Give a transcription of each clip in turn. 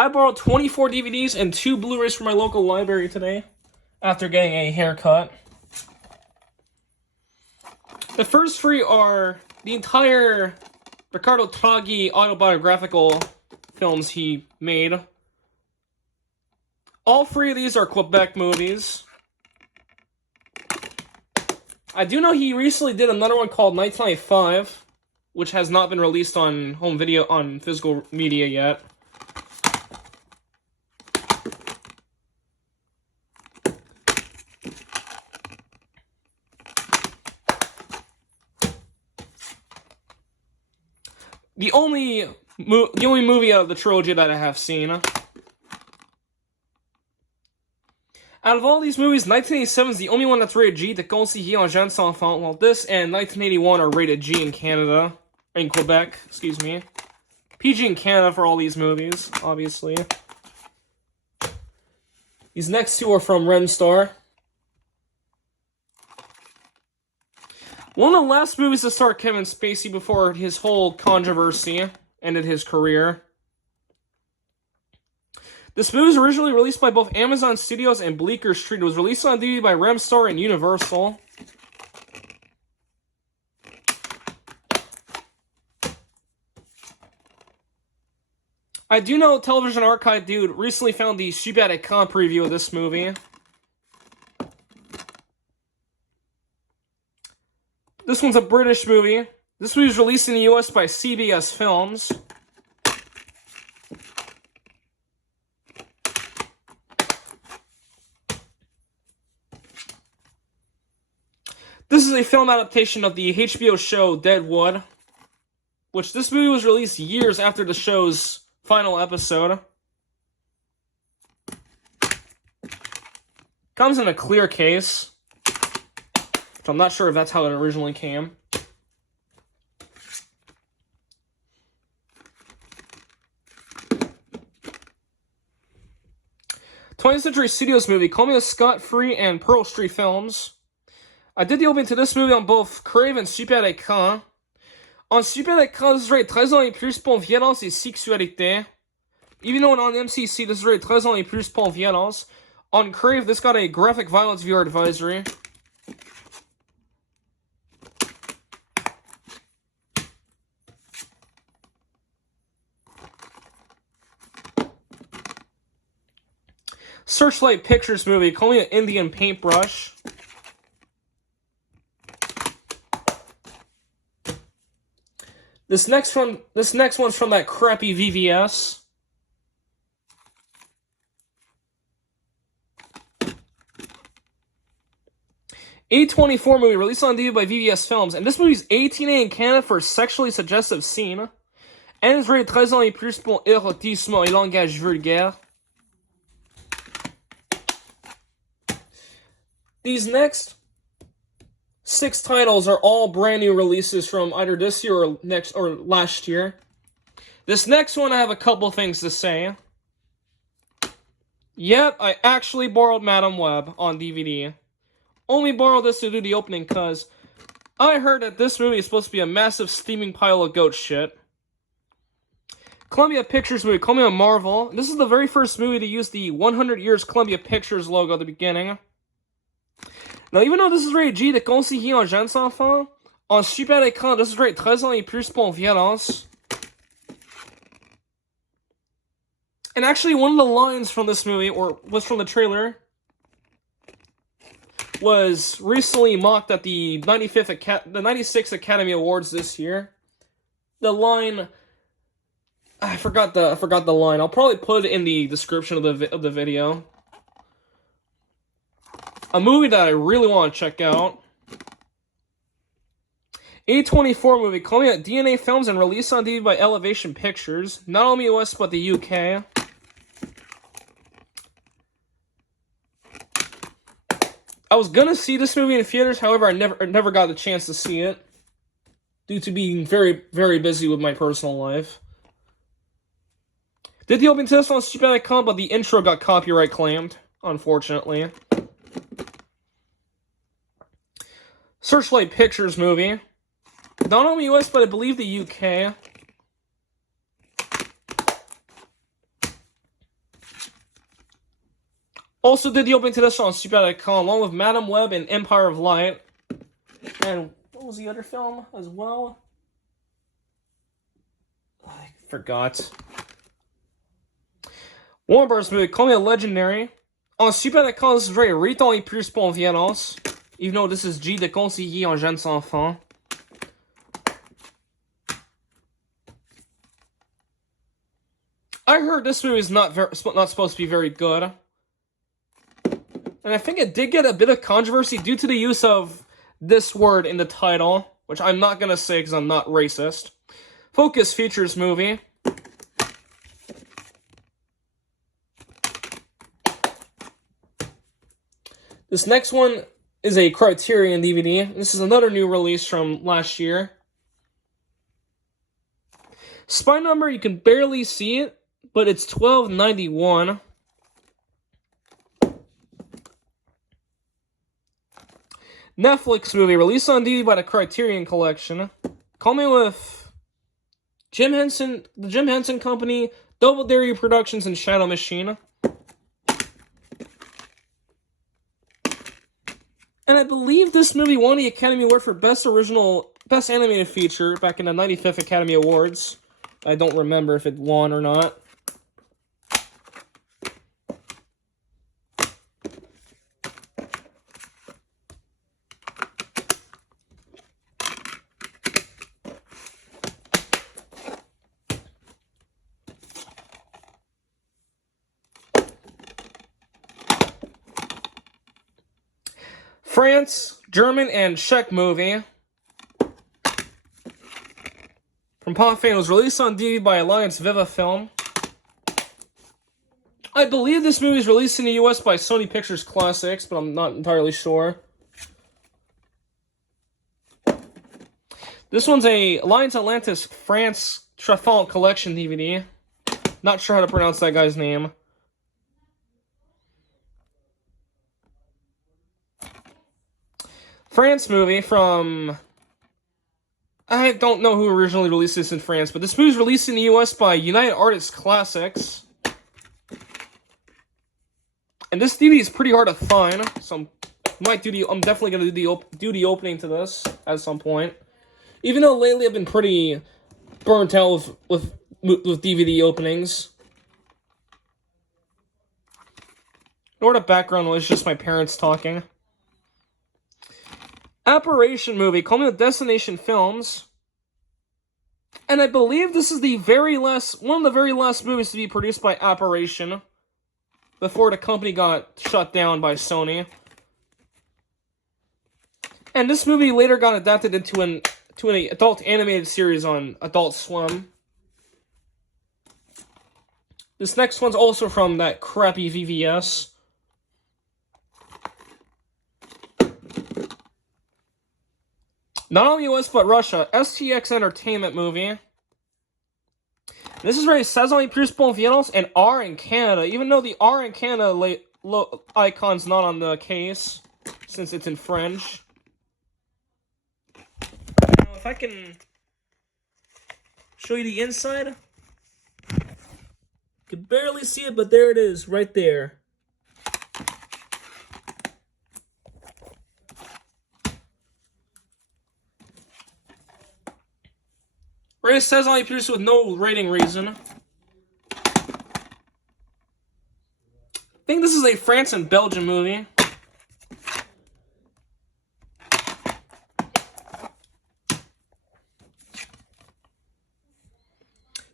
I borrowed 24 DVDs and 2 Blu-rays from my local library today after getting a haircut. The first 3 are the entire Riccardo Traghi autobiographical films he made. All 3 of these are Quebec movies. I do know he recently did another one called 1995, which has not been released on home video, on physical media yet. The only movie out of the trilogy that I have seen. Out of all these movies, 1987 is the only one that's rated G, de conseiller en jeunes enfants. Well, this and 1981 are rated G in Canada. In Quebec, excuse me. PG in Canada for all these movies, obviously. These next 2 are from Remstar. One of the last movies to star Kevin Spacey before his whole controversy ended his career. This movie was originally released by both Amazon Studios and Bleecker Street. It was released on DVD by Remstar and Universal. I do know Television Archive Dude recently found the Super Écran preview of this movie. This one's a British movie. This movie was released in the US by CBS Films. This is a film adaptation of the HBO show Deadwood, which this movie was released years after the show's final episode. Comes in a clear case, which I'm not sure if that's how it originally came. "20th Century Studios movie, Call Me a Scot-Free and Pearl Street Films. I did the opening to this movie on both Crave and Super Écran. On Super Écran, this is rated 13 ans et plus pour violence et sexualité. Even though on MCC, this is rated 13 ans et plus pour violence. On Crave, this got a graphic violence viewer advisory. Searchlight Pictures movie, Call Me an Indian Paintbrush. This next one's from that crappy VVS. A24 movie released on DVD by VVS Films, and this movie's 18A in Canada for a sexually suggestive scene, and is rated 13 ans et plus pour érotisme et langage vulgaire. These next 6 titles are all brand new releases from either this year or last year. This next one I have a couple things to say. Yep, I actually borrowed Madam Web on DVD. Only borrowed this to do the opening because I heard that this movie is supposed to be a massive steaming pile of goat shit. Columbia Pictures movie, Call Me a Marvel. This is the very first movie to use the 100 Years Columbia Pictures logo at the beginning. Now, even though this is rated G, de conseiller en jeunes enfants, on Super Écran, this is rated 13 ans et plus pour violence. And actually, one of the lines from this movie, or was from the trailer, was recently mocked at the 96th Academy Awards this year. The line, I forgot the line. I'll probably put it in the description of the video. A movie that I really want to check out. A24 movie, Call Me at DNA Films and released on DVD by Elevation Pictures. Not only US, but the UK. I was gonna see this movie in theaters, however, I never got the chance to see it. Due to being very, very busy with my personal life. Did the opening to this on Super Écran, but the intro got copyright claimed, unfortunately. Searchlight Pictures movie. Not only US, but I believe the UK. Also did the opening to this on Super Icon, along with Madam Web and Empire of Light. And what was the other film as well? I forgot. Warner Bros. Movie, Call Me a Legendary. En Super Icon, this is very rythme et plus pour violence. Even though this is G de conseiller en jeunes enfants. I heard this movie is not supposed to be very good. And I think it did get a bit of controversy due to the use of this word in the title, which I'm not going to say because I'm not racist. Focus Features movie. This next one is a Criterion DVD. This is another new release from last year. Spy number, you can barely see it, but it's $12.91. Netflix movie released on DVD by the Criterion Collection. Call Me with Jim Henson, the Jim Henson Company, Double Dare Productions, and Shadow Machine. And I believe this movie won the Academy Award for Best Animated Feature back in the 95th Academy Awards. I don't remember if it won or not. France, German, and Czech movie. From Pop-Fan, was released on DVD by Alliance Viva Film. I believe this movie is released in the US by Sony Pictures Classics, but I'm not entirely sure. This one's a Alliance Atlantis France Truffaut Collection DVD. Not sure how to pronounce that guy's name. France movie from... I don't know who originally released this in France, but this movie is released in the US by United Artists Classics. And this DVD is pretty hard to find, so I'm definitely going to do the opening to this at some point. Even though lately I've been pretty burnt out with DVD openings. Or the background was just my parents talking. Apparition movie, Call Me with Destination Films. And I believe this is one of the very last movies to be produced by Apparition before the company got shut down by Sony. And this movie later got adapted into an adult animated series on Adult Swim. This next one's also from that crappy VVS. Not only US, but Russia. STX Entertainment movie. This is rated 16 ans et plus pour violence and R in Canada, even though the R in Canada icon's not on the case, since it's in French. Now, if I can show you the inside. You can barely see it, but there it is, right there. Rated says only produced with no rating reason. I think this is a France and Belgium movie.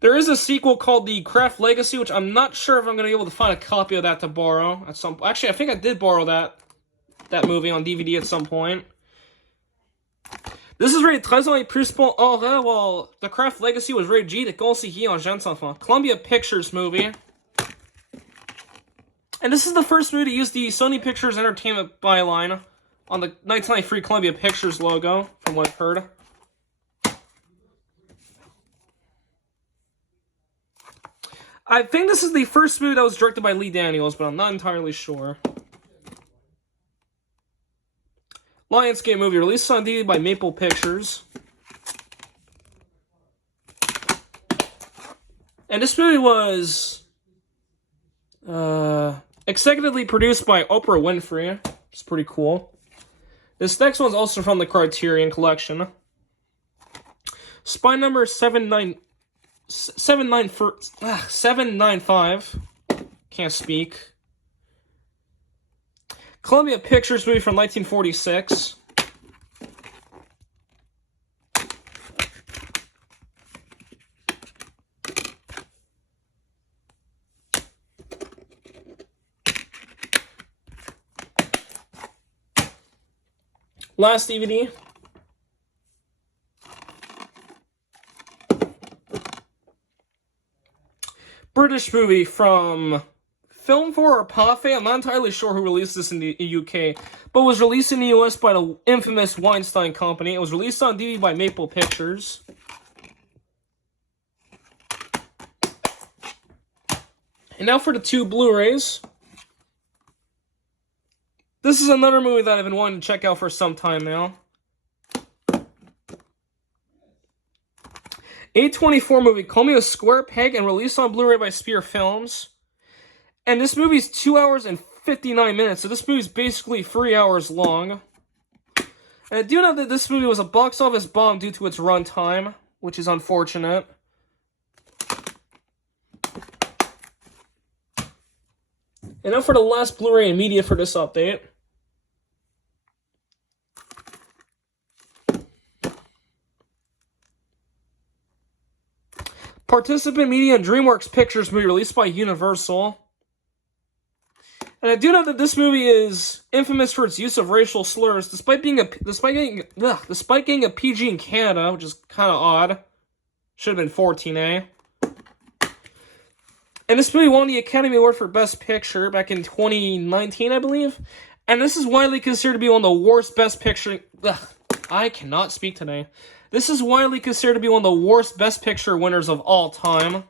There is a sequel called The Craft Legacy, which I'm not sure if I'm going to be able to find a copy of that to borrow at some point. Actually, I think I did borrow that movie on DVD at some point. This is rated 13 ans et plus pour horreur, while The Craft Legacy was rated G de conseiller en jeunes enfants. Columbia Pictures movie. And this is the first movie to use the Sony Pictures Entertainment byline on the 1993 Columbia Pictures logo, from what I've heard. I think this is the first movie that was directed by Lee Daniels, but I'm not entirely sure. Lionsgate movie released on DVD by Maple Pictures. And this movie was Executively produced by Oprah Winfrey. It's pretty cool. This next one's also from the Criterion Collection. Spy number 795. Can't speak. Columbia Pictures movie from 1946. Last DVD. British movie from Film 4 or Pathé. I'm not entirely sure who released this in the UK, but was released in the US by the infamous Weinstein Company. It was released on DVD by Maple Pictures. And now for the 2 Blu-rays. This is another movie that I've been wanting to check out for some time now. A24 movie, Call Me a Square Peg, and released on Blu-ray by Spear Films. And this movie's 2 hours and 59 minutes, so this movie's basically 3 hours long. And I do know that this movie was a box office bomb due to its runtime, which is unfortunate. And now for the last Blu-ray and media for this update. Participant Media and DreamWorks Pictures movie released by Universal. And I do know that this movie is infamous for its use of racial slurs, despite getting a PG in Canada, which is kind of odd. Should have been 14A. And this movie won the Academy Award for Best Picture back in 2019, I believe. And this is widely considered to be one of the worst Best Picture... I cannot speak today. This is widely considered to be one of the worst Best Picture winners of all time.